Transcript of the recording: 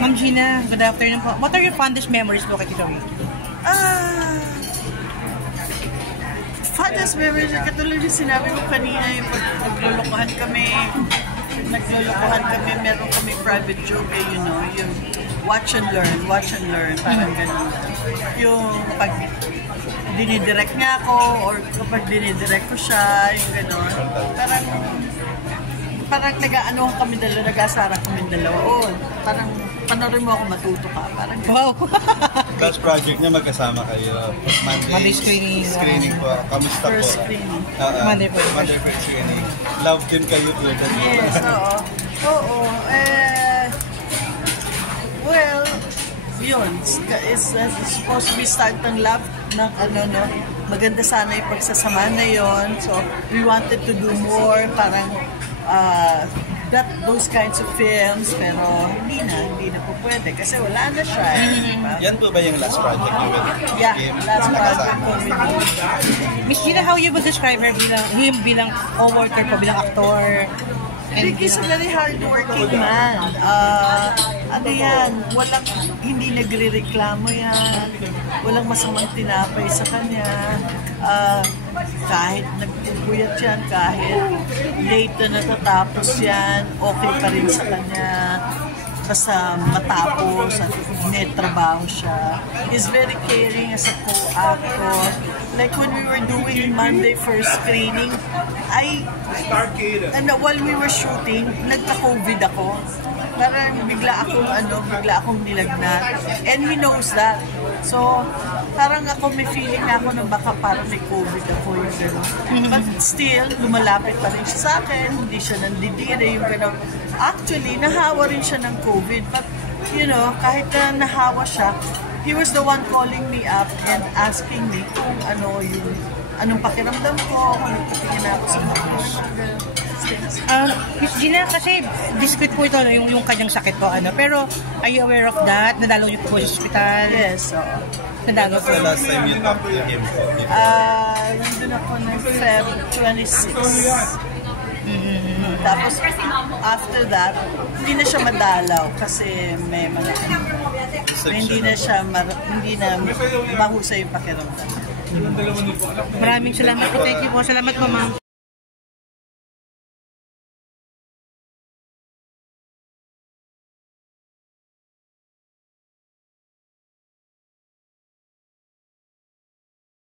Ma'am Gina, good afternoon po. What are your fondest memories po kay Tito Ricky? Fondest memories, katulad yung sinabi ko kanina, yung naglulukuhan kami, meron kami private joke, you know, yung watch and learn, parang ganun. Yung pag dinidirect niya ako, or kapag dinidirect ko siya, yung ganun. Parang nag-aanohan kami dalawa, nag-asara kami dalawa. Oh, parang panorin mo ako matuto ka. Parang wow! Last project niya, magkasama kayo. Monday screening. Screening po. Kamusta po? first screening. Monday first screening. Love din kayo po. Yes, oo. Well, yun. It's supposed to be start ng love ng no. Maganda sana yung pagsasama na yun. So, we wanted to do more. Parang those kinds of films, pero hindi na po pwede kasi wala na siya. Diba? Yan po ba yung last project niyo? Yeah, last project ko with him. Miss Gina, how you would describe her bilang co-worker po, bilang actor? Ricky is a very hardworking man. Hindi nagre-reklamo yan. Walang masamang tinapay sa kanya. Kahit nagpupuyat yan, kahit late na natatapos yan, okay pa rin sa kanya. Basta matapos at may trabaho siya. He's very caring as a co-actor. Like when we were doing Monday first screening, while we were shooting, nagka-COVID ako. Parang bigla akong nilagnat. And he knows that. So, parang may feeling na ako na baka parang may COVID ako yung gano'n. But still, lumalapit pa rin siya sa akin, hindi siya nandidire yung gano'n. Actually, nahawa rin siya ng COVID. But, you know, kahit na nahawa siya, he was the one calling me up and asking me kung anong pakiramdam ko, kung nagpatingin na ako sa mga Miss Gina, kasi discreet po ito, yung kanyang sakit po, pero are you aware of that? Nadalo niyo po sa hospital? Yes, oo. Nadalo po. Last time you talked to him? Nandun ako ng Feb 26. Tapos, after that, hindi na siya madalaw kasi may mga hindi na mahusay yung pakiramdam. Maraming salamat po. Thank you po. Salamat po, ma'am.